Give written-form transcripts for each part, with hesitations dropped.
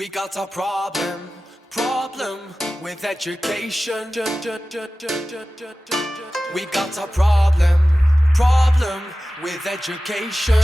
We got a problem with education. We got a problem with education.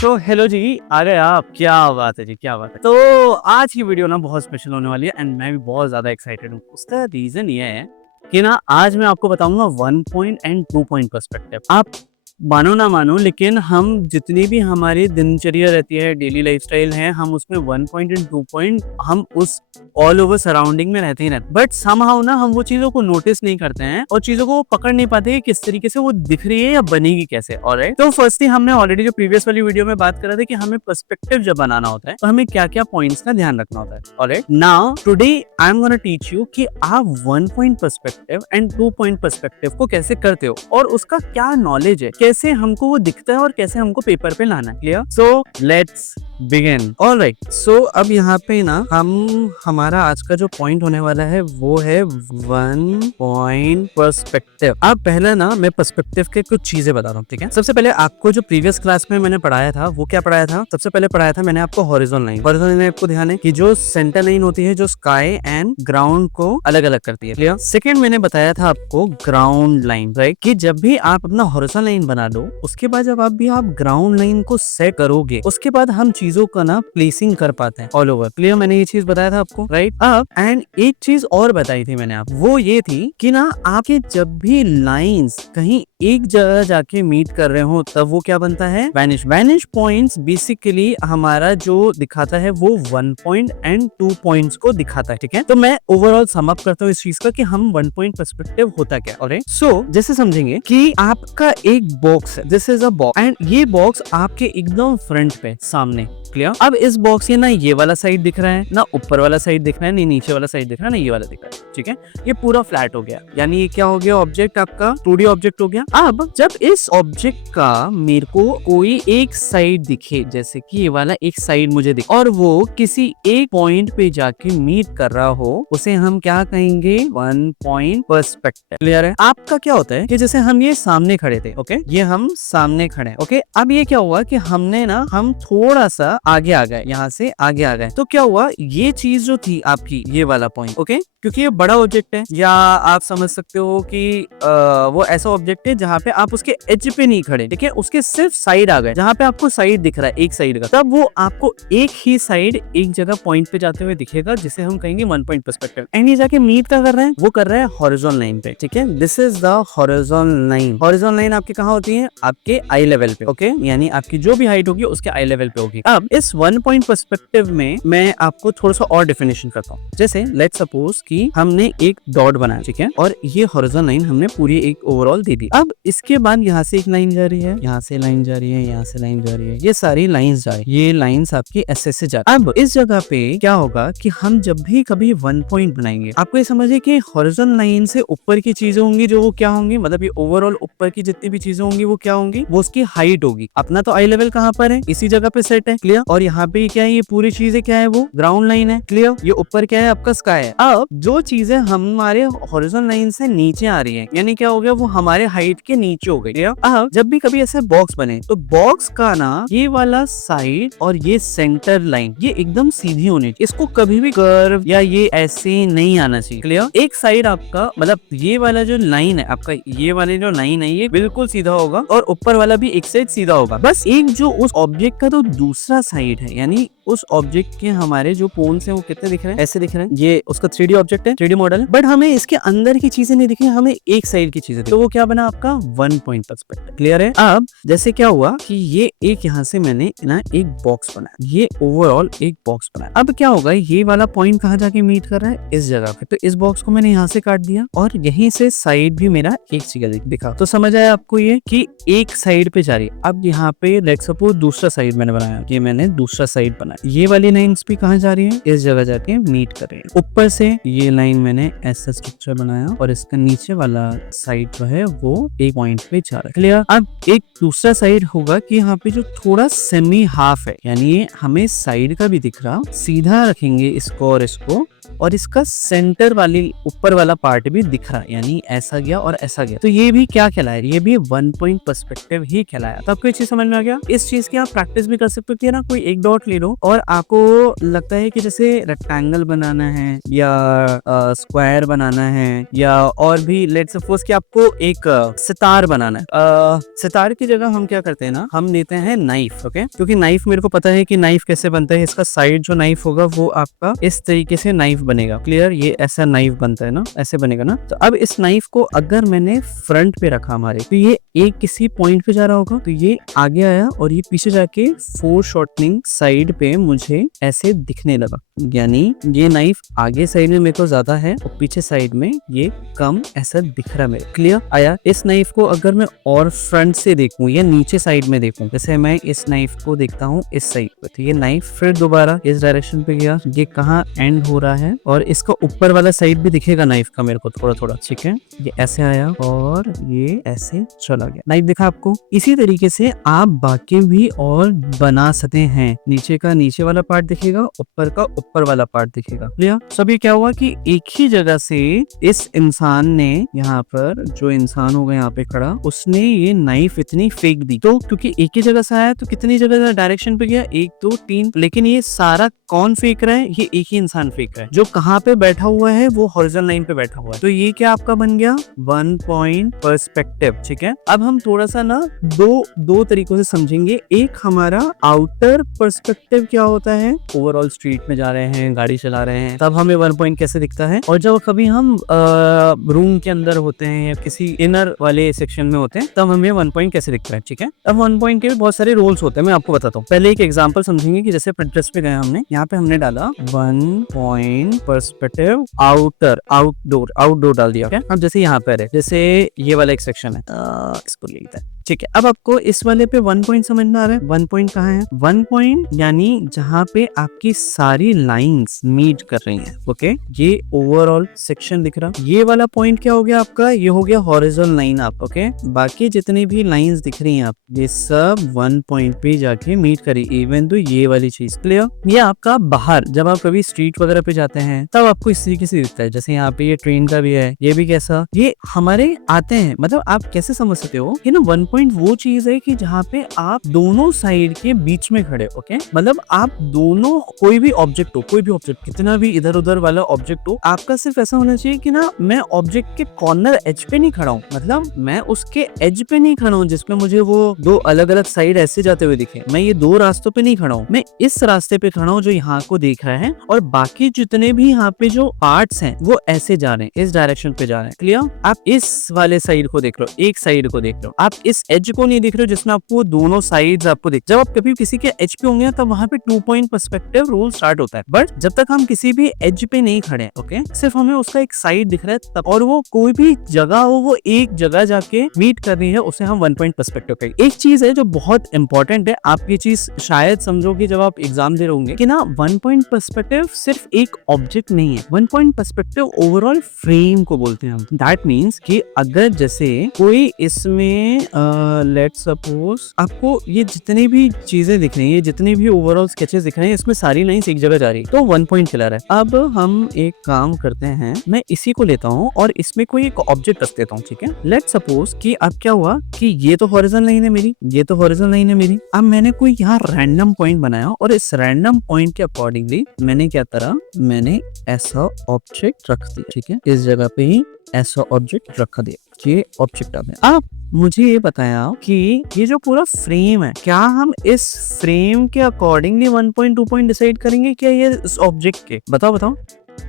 तो hello जी, आ गए आप। क्या बात है जी, क्या बात है। तो आज की वीडियो ना बहुत स्पेशल होने वाली है एंड मैं भी बहुत ज्यादा एक्साइटेड हूँ। उसका रीजन ये है कि ना आज मैं आपको बताऊंगा 1 पॉइंट एंड 2 पॉइंट पर्सपेक्टिव। आप मानो ना मानो, लेकिन हम जितनी भी हमारी दिनचर्या रहती है, डेली लाइफस्टाइल है, हम उसमें 1 पॉइंट एंड 2 पॉइंट हम उस ऑल ओवर सराउंडिंग में रहते ही रहते, बट समहाउ ना हम वो चीजों को नोटिस नहीं करते हैं और चीजों को पकड़ नहीं पाते कि किस तरीके से वो दिख रही है या बनेगी कैसे। ऑलराइट, तो फर्स्टली हमने ऑलरेडी जो प्रीवियस वाली वीडियो में बात करा था कि हमें पर्सपेक्टिव जब बनाना होता है तो हमें क्या क्या पॉइंट्स का ध्यान रखना होता है। Alright, now today I am gonna teach you कि आप 1 point perspective and 2 point perspective को कैसे करते हो और उसका क्या नॉलेज है, कैसे हमको वो दिखता है और कैसे हमको पेपर पे लाना है। Clear? So let's begin. Alright, so अब यहाँ पे ना हमारा आज का जो पॉइंट होने वाला है वो है 1 पॉइंट पर्सपेक्टिव। अब पहले ना मैं पर्सपेक्टिव के कुछ चीजें बता रहा हूँ, ठीक है। सबसे पहले आपको जो प्रीवियस क्लास में मैंने पढ़ाया था वो क्या पढ़ाया था? सबसे पहले पढ़ाया था मैंने आपको हॉरिजॉन्टल लाइन। हॉरिजॉन्टल लाइन आपको ध्यान है कि जो सेंटर लाइन होती है जो स्काई एंड ग्राउंड को अलग अलग करती है। क्लियर? सेकेंड मैंने बताया था आपको ग्राउंड लाइन, राइट, कि जब भी आप अपना हॉरिजॉन्टल लाइन बना लो उसके बाद जब आप ग्राउंड लाइन को सेट करोगे उसके बाद हम चीजों का ना प्लेसिंग कर पाते हैं ऑल ओवर। क्लियर? मैंने ये चीज बताया था आपको, राइट। अब एंड एक चीज और बताई थी मैंने आपको, वो ये थी कि ना आपके जब भी लाइंस कहीं एक जगह जाके मीट कर रहे हो तब वो क्या बनता है? वैनिश। वैनिश पॉइंट्स बेसिकली हमारा जो दिखाता है वो 1 पॉइंट एंड 2 पॉइंट्स को दिखाता है, ठीक है। तो मैं ओवरऑल सम अप करता हूँ इस चीज का कि हम 1 पॉइंट पर्सपेक्टिव होता क्या। ऑलराइट, सो जैसे समझेंगे कि आपका एक बॉक्स है, this is a box and ये बॉक्स आपके एकदम फ्रंट पे सामने। क्लियर? अब इस बॉक्स के ना ये वाला साइड दिख रहा है, ना ऊपर वाला साइड दिख रहा है, नहीं नीचे वाला साइड दिख रहा है, ना ये वाला दिख रहा है, ठीक है। ये पूरा फ्लैट हो गया, यानी ये क्या हो गया? ऑब्जेक्ट आपका 2D ऑब्जेक्ट हो गया। अब जब इस ऑब्जेक्ट का मेरे को कोई एक साइड दिखे, जैसे कि ये वाला एक साइड मुझे दिखे और वो किसी एक पॉइंट पे जाके मीट कर रहा हो, उसे हम क्या कहेंगे? 1 पॉइंट पर्सपेक्टिव। क्लियर है? आपका क्या होता है कि जैसे हम ये सामने खड़े थे, ओके, ये हम सामने खड़े हैं, ओके। अब ये क्या हुआ कि हम थोड़ा सा आगे आ गए, यहाँ से आगे आ गए, तो क्या हुआ? ये चीज जो थी आपकी, ये वाला पॉइंट, ओके, क्योंकि ये बड़ा ऑब्जेक्ट है, या आप समझ सकते हो कि वो ऐसा ऑब्जेक्ट है जहाँ पे आप उसके एज पे नहीं खड़े, ठीक है, उसके सिर्फ साइड आ गए, जहाँ पे आपको साइड दिख रहा है एक साइड का, तब वो आपको एक ही साइड एक जगह पॉइंट पे जाते हुए दिखेगा, जिसे हम कहेंगे 1 पॉइंट पर्सपेक्टिव। एंड ये जाके मीट क्या कर रहे हैं? वो कर रहे हैं हॉरिजॉन्टल लाइन पे, ठीक है। This is the horizontal line. Horizontal line आपके कहाँ होती है? आपके आई लेवल पे, ओके, यानी आपकी जो भी हाइट होगी उसके आई लेवल पे होगी। अब इस 1 पॉइंट पर्सपेक्टिव में मैं आपको थोड़ा सा और डेफिनेशन करता हूँ। जैसे लेट्स सपोज कि हमने एक डॉट बनाया, ठीक है, और ये हॉरिजॉन्टल लाइन हमने पूरी एक ओवरऑल दे दी। अब इसके बाद यहाँ से एक लाइन जा रही है, यहाँ से लाइन जा रही है, यहाँ से लाइन जा रही है, ये सारी लाइंस जा रही है, ये लाइंस आपकी ऐसे से जा रही है। अब इस जगह पे क्या होगा कि हम जब भी कभी 1 पॉइंट बनाएंगे, आपको ये समझिए कि हॉरिजॉन्टल लाइन से ऊपर की चीजें होंगी जो वो क्या होंगी, मतलब ये ओवरऑल ऊपर की जितनी भी चीजें होंगी वो क्या होंगी? वो उसकी हाइट होगी। अपना तो आई लेवल कहाँ पर है? इसी जगह पे सेट है। क्लियर? और यहाँ पे क्या है? ये पूरी चीजें क्या है? वो ग्राउंड लाइन है। क्लियर? ये ऊपर क्या है? आपका स्काई है। अब जो चीजें हमारे हॉरिजॉन्टल लाइन से नीचे आ रही है, यानी क्या हो गया? वो हमारे हाइट के नीचे हो गई। अब जब भी कभी ऐसे बॉक्स बने तो बॉक्स का ना ये वाला साइड और ये सेंटर लाइन ये एकदम सीधी होनी चाहिए, इसको कभी भी कर्व या ये ऐसे नहीं आना चाहिए। क्लियर? एक साइड आपका मतलब ये वाला जो लाइन है आपका, ये वाली जो लाइन है ये बिल्कुल सीधा होगा और ऊपर वाला भी एक साइड सीधा होगा। बस एक जो उस ऑब्जेक्ट का तो दूसरा साइड है, यानी उस ऑब्जेक्ट के हमारे जो पोन्स हैं वो कितने दिख रहे हैं? ऐसे दिख रहे हैं। ये उसका 3D ऑब्जेक्ट है, 3D मॉडल है, बट हमें इसके अंदर की चीजें नहीं दिखी, हमें एक साइड की चीजें। तो वो क्या बना आपका? 1 पॉइंट पर्सपेक्टिव। क्लियर है? अब जैसे क्या हुआ कि ये एक यहाँ से मैंने ना एक बॉक्स बनाया, ये ओवरऑल एक बॉक्स बनाया। अब क्या होगा? ये वाला पॉइंट कहाँ जाके मीट कर रहा है? इस जगह पे। तो इस बॉक्स को मैंने यहाँ से काट दिया और यहीं से साइड भी मेरा एक जगह दिखा। तो समझ आया आपको ये कि एक साइड पे जा रही है। अब यहाँ पे लेट्स सपोज दूसरा साइड मैंने बनाया, ये मैंने दूसरा साइड बनाया, ये वाली लाइंस भी कहाँ जा रही है? इस जगह जाके मीट कर रही है। ऊपर से ये लाइन मैंने ऐसा स्ट्रक्चर बनाया और इसका नीचे वाला साइड जो है वो एक पॉइंट पे जा रहा है। क्लियर? अब एक दूसरा साइड होगा कि यहाँ पे जो थोड़ा सेमी हाफ है, यानी ये हमें साइड का भी दिख रहा, सीधा रखेंगे इसको और इसको, और इसका सेंटर वाली ऊपर वाला पार्ट भी दिख रहा है, यानी ऐसा गया और ऐसा गया। तो ये भी क्या कहलाया? ये भी 1 पॉइंट पर्सपेक्टिव ही कहलाया। तो आपको ये चीज समझ में आ गया? इस चीज की आप प्रैक्टिस भी कर सकते हो कि ना कोई एक डॉट ले लो और आपको लगता है कि जैसे रेक्टेंगल बनाना है या स्क्वायर बनाना है या और भी लेट्स सपोज कि आपको एक सितार बनाना है। सितार की जगह हम क्या करते हैं ना, हम लेते हैं नाइफ। ओके, क्योंकि नाइफ मेरे को पता है कि नाइफ कैसे बनता है। इसका साइड जो नाइफ होगा वो आपका इस तरीके से नाइफ बनेगा। क्लियर, ये ऐसा नाइफ बनता है ना, ऐसे बनेगा ना। तो अब इस नाइफ को अगर मैंने फ्रंट पे रखा हमारे, तो ये एक किसी पॉइंट पे जा रहा होगा, तो ये आगे आया और ये पीछे जाके फोर शॉर्टनिंग साइड पे मुझे ऐसे दिखने लगा। यानी ये नाइफ आगे साइड में मेरे को ज्यादा है और पीछे साइड में ये कम ऐसा दिख रहा मेरे। क्लियर आया। इस नाइफ को अगर मैं और फ्रंट से देखूं या नीचे साइड में देखूं, जैसे मैं इस नाइफ को देखता हूं इस साइड पे, तो ये नाइफ फिर दोबारा इस डायरेक्शन पे गया, ये कहाँ एंड हो रहा है और इसका ऊपर वाला साइड भी दिखेगा नाइफ का मेरे को थोड़ा थोड़ा। ठीक है, ये ऐसे आया और ये ऐसे चला गया। नाइफ दिखा आपको। इसी तरीके से आप बाकी भी और बना सकते हैं। नीचे का नीचे वाला पार्ट दिखेगा, ऊपर का ऊपर वाला पार्ट दिखेगा। क्लियर। सभी क्या हुआ कि एक ही जगह से इस इंसान ने, यहाँ पर जो इंसान होगा यहाँ पे खड़ा, उसने ये नाइफ इतनी फेंक दी। तो क्योंकि एक ही जगह से आया तो कितनी जगह डायरेक्शन पे गया, 1 2 3, लेकिन ये सारा कौन फेंक रहा है, ये एक ही इंसान फेंक रहा है। जो कहाँ पे बैठा हुआ है वो हॉरिजॉन्टल लाइन पे बैठा हुआ है। तो ये क्या आपका बन गया, 1 पॉइंट पर्सपेक्टिव। ठीक है, अब हम थोड़ा सा ना दो तरीकों से समझेंगे। एक हमारा आउटर पर्सपेक्टिव क्या होता है, ओवरऑल स्ट्रीट में जा रहे हैं, गाड़ी चला रहे हैं, तब हमें 1 पॉइंट कैसे दिखता है। और जब कभी हम रूम के अंदर होते हैं या किसी इनर वाले सेक्शन में होते हैं, तब हमें 1 पॉइंट कैसे दिखता है। ठीक है, अब 1 पॉइंट के भी बहुत सारे रोल्स होते हैं, मैं आपको बताता हूँ। पहले एक एग्जांपल समझेंगे कि जैसे पिंटरेस्ट पे गए हमने, यहाँ पे हमने डाला 1 पॉइंट पर्सपेक्टिव आउटडोर डाल दिया। अब जैसे यहाँ पर है, जैसे ये वाला एक सेक्शन है, इसको ले लेते हैं। ठीक है, अब आपको इस वाले पे 1 पॉइंट समझ में आ रहा है। 1 पॉइंट कहाँ है, 1 पॉइंट यानी जहाँ पे आपकी सारी लाइंस मीट कर रही हैं। ओके, ये ओवरऑल सेक्शन दिख रहा। ये वाला पॉइंट क्या हो गया आपका, ये हो गया हॉरिजॉन्टल लाइन आप। ओके, बाकी जितनी भी लाइंस दिख रही हैं आप, ये सब 1 पॉइंट पे जाके मीट करी, इवन तो ये वाली चीज। क्लियर। ये आपका बाहर जब आप कभी स्ट्रीट वगैरह पे जाते हैं तब आपको इस तरीके से दिखता है। जैसे यहाँ पे ये ट्रेन का भी है, ये भी कैसा, ये हमारे आते हैं। मतलब आप कैसे समझ सकते हो कि ना 1 पॉइंट वो चीज है कि जहाँ पे आप दोनों साइड के बीच में खड़े। ओके, मतलब आप दोनों, कोई भी ऑब्जेक्ट हो, कोई भी ऑब्जेक्ट, कितना भी इधर उधर वाला ऑब्जेक्ट हो, आपका सिर्फ ऐसा होना चाहिए कि ना मैं ऑब्जेक्ट के कॉर्नर एज पे नहीं खड़ा हूँ, मतलब मैं उसके एज पे नहीं खड़ा हूँ जिसमें मुझे वो 2 अलग अलग साइड ऐसे जाते हुए दिखे। मैं ये 2 रास्तों पे नहीं खड़ा हूँ, मैं इस रास्ते पे खड़ा हूँ जो यहाँ को देख रहा है, और बाकी जितने भी यहाँ पे जो पार्ट्स हैं वो ऐसे जा रहे हैं, इस डायरेक्शन पे जा रहे हैं। क्लियर। आप इस वाले साइड को देख रहे हो, एक साइड को देख रहे हो, आप इस एज को नहीं देख रहे हो जिसमें आपको दोनों साइड्स आपको दिख। जब आप कभी किसी के एज पे होंगे तब वहां पे 2 पॉइंट पर्सपेक्टिव रूल स्टार्ट होता है। बट जब तक हम किसी भी एज पे नहीं खड़े, ओके, सिर्फ हमें उसका एक साइड दिख रहा है तब, और वो कोई भी जगह हो, वो एक जगह जाके मीट कर रही है, उसे हम 1 पॉइंट पर्सपेक्टिव कहेंगे। एक चीज है जो बहुत इंपॉर्टेंट है, आप ये चीज शायद समझोगे जब आप एग्जाम दे रहे होंगे कि ना 1 पॉइंट पर्सपेक्टिव सिर्फ एक ऑब्जेक्ट नहीं है। 1 पॉइंट पर्सपेक्टिव ओवरऑल फ्रेम को बोलते हैं हम। दैट मीन्स कि अगर जैसे कोई इसमें लेट्स सपोज आपको ये जितनी भी चीजें दिख रही है, जितनी भी ओवरऑल स्केचेस दिख रहे हैं, इसमें सारी लाइंस एक जगह जा रही है, तो 1 पॉइंट खिला रहा है। अब हम एक काम करते हैं, मैं इसी को लेता हूँ और इसमें कोई एक ऑब्जेक्ट रख देता हूँ। ठीक है, लेट्स सपोज कि अब क्या हुआ कि ये तो हॉरिजॉन्टल लाइन है मेरी, ये तो हॉरिजॉन्टल लाइन है मेरी। अब मैंने कोई यहाँ रैंडम पॉइंट बनाया और इस रैंडम पॉइंट के अकॉर्डिंगली मैंने क्या करा, मैंने ऐसा ऑब्जेक्ट रख दिया। ठीक है, इस जगह पे ही ऐसा ऑब्जेक्ट रखा दिया, ये ऑब्जेक्ट आ गया। अब मुझे ये बताया कि ये जो पूरा फ्रेम है, क्या हम इस फ्रेम के अकॉर्डिंगली 1 पॉइंट 2 पॉइंट डिसाइड करेंगे क्या ये इस ऑब्जेक्ट के? बताओ।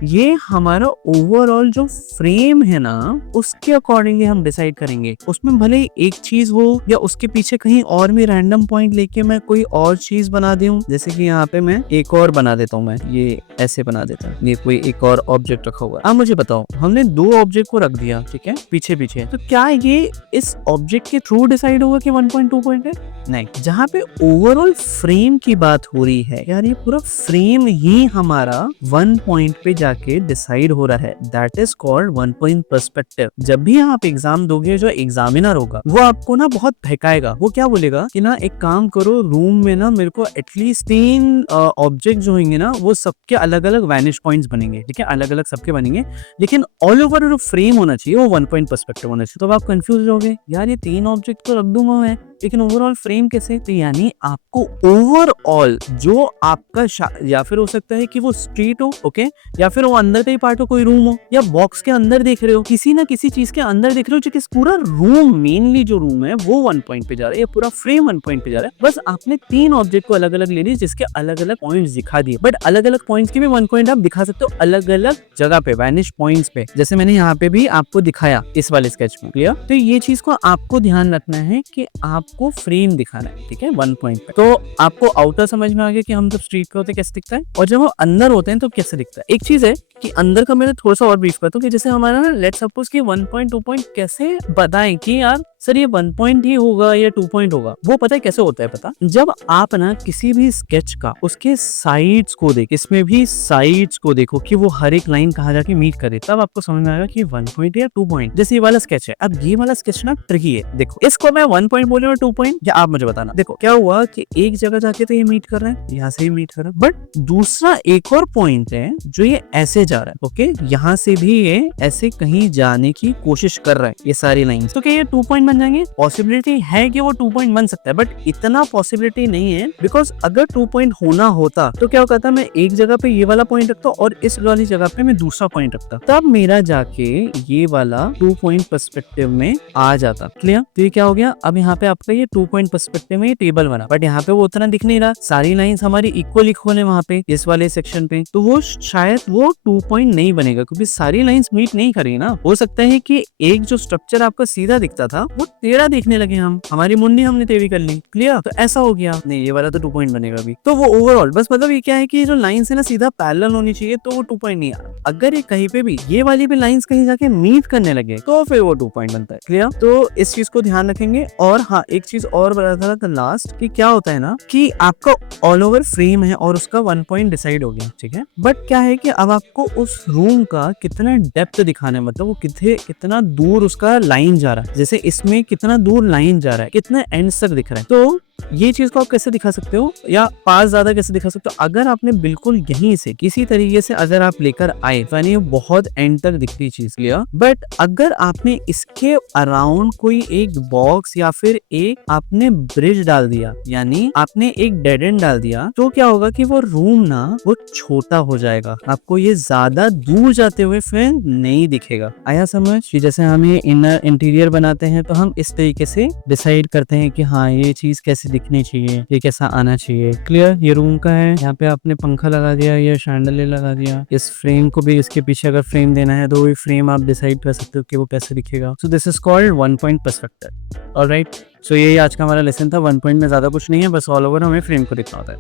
ये हमारा ओवरऑल जो फ्रेम है ना, उसके अकॉर्डिंगली हम डिसाइड करेंगे। उसमें भले एक चीज हो या उसके पीछे कहीं और भी रैंडम पॉइंट लेके मैं कोई और चीज बना दूं, जैसे कि यहाँ पे मैं एक और बना देता हूँ, मैं ये ऐसे बना देता हूँ, ये कोई एक और ऑब्जेक्ट रखा हुआ है। अब मुझे बताओ, हमने 2 ऑब्जेक्ट को रख दिया, ठीक है, पीछे पीछे, तो क्या ये इस ऑब्जेक्ट के थ्रू डिसाइड होगा कि 1 पॉइंट 2 पॉइंट है? नहीं। जहाँ पे ओवरऑल फ्रेम की बात हो रही है, यार ये पूरा फ्रेम ही हमारा 1 पॉइंट पे जाके डिसाइड हो रहा है, that is called 1 point perspective. जब भी आप एग्जाम दोगे, जो एग्जामिनर होगा वो आपको ना बहुत बहकाएगा। वो क्या बोलेगा कि ना एक काम करो, रूम में ना मेरे को एटलीस्ट 3 ऑब्जेक्ट जो होंगे ना, वो सबके अलग अलग वैनिश पॉइंट्स बनेंगे, ठीक है, अलग अलग सबके बनेंगे, लेकिन ऑल ओवर जो फ्रेम होना चाहिए वो 1 पॉइंट पर्सपेक्टिव होना चाहिए। तो आप कंफ्यूज हो गए, यार ये 3 ऑब्जेक्ट तो रख दूंगा मैं, लेकिन ओवरऑल फ्रेम कैसे? तो यानी आपको ओवरऑल जो आपका या फिर हो सकता है कि वो स्ट्रीट हो, ओके, या फिर वो अंदर का ही पार्ट हो, कोई रूम हो, या बॉक्स के अंदर देख रहे हो, किसी ना किसी चीज के अंदर देख रहे हो, जो कि पूरा रूम, मेनली जो रूम है वो 1 पॉइंट पे जा रहा है, या पूरा फ्रेम 1 पॉइंट पे जा रहा है। बस आपने 3 ऑब्जेक्ट को अलग अलग ले लिए जिसके अलग अलग पॉइंट्स दिखा दिए, बट अलग अलग पॉइंट्स के भी 1 पॉइंट आप दिखा सकते हो अलग अलग जगह पे, वैनिश पॉइंट्स पे, जैसे मैंने यहाँ पे भी आपको दिखाया इस वाले स्केच में। क्लियर? तो ये चीज को आपको ध्यान रखना है कि आपको फ्रेम दिखाना है, ठीक है, 1 पॉइंट पे। तो आपको आउटर समझ में आ गया कि हम जब स्ट्रीट पे होते हैं कैसे दिखता है, और जब वो अंदर होते हैं तो कैसे दिखता है। एक चीज है कि अंदर का मैं थोड़ा सा और ब्रीफ करता हूँ कि जैसे हमारा ना, लेट्स सपोज कि 1 पॉइंट 2 पॉइंट कैसे बताएं कि यार सर ये 1 पॉइंट ही होगा या 2 पॉइंट होगा। वो पता है कैसे होता है? पता, जब आप ना किसी भी स्केच का उसके साइड्स को देख, इसमें भी साइड्स को देखो कि वो हर एक लाइन कहाँ जाके मीट करे, तब आपको समझ में आएगा कि 1 पॉइंट या 2 पॉइंट। जैसे ये वाला स्केच है, अब ये वाला स्केच ना ट्रिकी है। देखो इसको मैं 1 पॉइंट बोलूं या 2 पॉइंट, या आप मुझे बताना। देखो क्या हुआ कि एक जगह जाके तो ये मीट कर रहा है, यहाँ से ही मीट कर रहा है, बट दूसरा एक और पॉइंट है जो ये ऐसे जा रहा है, ओके, यहाँ से भी ये ऐसे कहीं जाने की कोशिश कर रहा है, ये सारी लाइंस। तो क्या ये 2 पॉइंट बन जाएंगे? पॉसिबिलिटी है कि वो 2 पॉइंट बन सकता है, बट इतना पॉसिबिलिटी नहीं है, बिकॉज अगर 2 पॉइंट होना होता तो क्या होता, मैं एक जगह पे ये वाला पॉइंट रखता और इस वाली जगह पे मैं दूसरा पॉइंट रखता, तब मेरा जाके ये वाला 2 पॉइंट पर्सपेक्टिव में आ जाता। क्लियर? तो ये क्या हो गया, अब यहाँ पे आपका ये 2 पॉइंट पर्सपेक्टिव में ये टेबल बना, बट यहाँ पे वो उतना दिख नहीं रहा, सारी लाइंस हमारी इक्वल इक्वल है वहाँ पे इस वाले सेक्शन पे, तो वो शायद वो 2 पॉइंट नहीं बनेगा, क्योंकि सारी लाइंस मीट नहीं करेगी ना। हो सकता है कि एक जो स्ट्रक्चर आपका सीधा दिखता था वो टेढ़ा दिखने लगे, हमारी मुंडी हमने टेढ़ी कर ली। क्लियर? तो ऐसा हो गया, नहीं ये वाला तो 2 पॉइंट बनेगा अभी। तो वो ओवरऑल बस मतलब ये क्या है कि जो लाइंस है ना सीधा पैरेलल होनी चाहिए, तो वो 2 पॉइंट नहीं आ। अगर ये कहीं पे भी ये वाली भी लाइंस कहीं जाके मीट करने लगे तो फिर वो 2 पॉइंट बनता है। क्लियर? तो इस चीज को ध्यान रखेंगे। और हाँ, एक चीज और बता था लास्ट कि क्या होता है ना कि आपका ऑल ओवर फ्रेम है और उसका 1 पॉइंट डिसाइड हो गया, ठीक है, बट क्या है कि अब आपको उस रूम का कितना डेप्थ दिखाना है, मतलब वो कितना दूर उसका लाइन जा रहा है, जैसे इसमें कितना दूर लाइन जा रहा है, कितना एंड तक दिख रहा है। तो ये चीज को आप कैसे दिखा सकते हो, या पास ज्यादा कैसे दिखा सकते हो? अगर आपने बिल्कुल यहीं से किसी तरीके से अगर आप लेकर आए तो यानी बहुत एंड तक दिखती चीज। लिया, बट अगर आपने इसके अराउंड कोई एक बॉक्स या फिर एक आपने ब्रिज डाल दिया, यानी आपने एक डेड एंड डाल दिया, तो क्या होगा कि वो रूम ना वो छोटा हो जाएगा, आपको ये ज्यादा दूर जाते हुए फिर नहीं दिखेगा। आया समझ? जैसे हम ये इनर इंटीरियर बनाते हैं तो हम इस तरीके से डिसाइड करते हैं कि हाँ ये चीज कैसे दिखनी चाहिए, ये कैसा आना चाहिए। क्लियर? ये रूम का है, यहाँ पे आपने पंखा लगा दिया, ये शैंडलियर लगा दिया, इस फ्रेम को भी इसके पीछे अगर फ्रेम देना है तो वही फ्रेम आप डिसाइड कर सकते हो कि वो कैसे दिखेगा। So this is called 1 point perspective. Alright, so यही आज का हमारा लेसन था। 1 पॉइंट में ज्यादा कुछ नहीं है, बस ऑल ओवर हमें फ्रेम को दिखना होता है।